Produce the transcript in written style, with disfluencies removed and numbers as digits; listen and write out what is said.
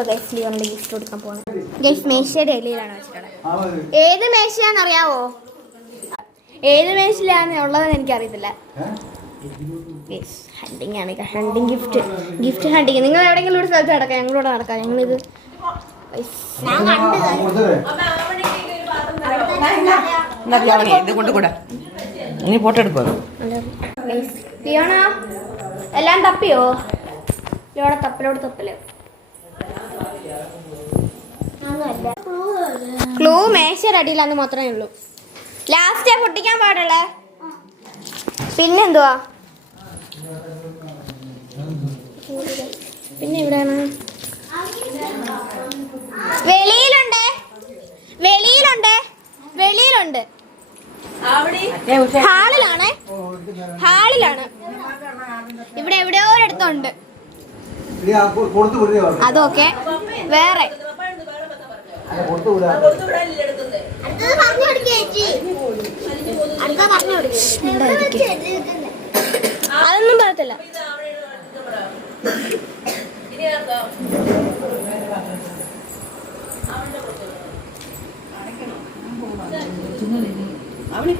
അപ്പൊ guys ലിയോന്റെ gift കൊടുക്കാൻ പോകണം. ഗൈസ് മേശയുടെ ഇലയിലാണ് വെച്ചിട്ടുള്ളത്. ഏത് മേശയാന്ന് അറിയാവോ? ഏത് മേശയിലാണ് ഉള്ളതെന്ന് എനിക്കറിയത്തില്ല. ഹണ്ടിങ് ആണ്, ഹണ്ടിങ് ഗിഫ്റ്റ് ഹണ്ടിങ്. നിങ്ങൾ എവിടെയെങ്കിലും ഒരു സ്ഥലത്ത് നടക്കാം, ഞങ്ങളോട് നടക്കാം. ഞങ്ങളിത് ഫോട്ടോ എടുക്കോ? ലിയോണ എല്ലാം തപ്പിയോ? ലിയോണ തപ്പല് ക്ലൂ മേശയുടെ അടിയിലാന്ന് മാത്രമേ ഉള്ളൂ. ലാസ്റ്റ് പൊട്ടിക്കാൻ പാടുള്ളേ. പിന്നെന്തുവാ? പിന്നെ എവിടെയാണ്? വെളിയിലുണ്ട്. ഹാളിലാണ്. ഇവിടെ എവിടെയോ ഒരിടത്തുണ്ട്. അതൊക്കെ വേറെ. അതൊന്നും പറയത്തില്ല. അവന്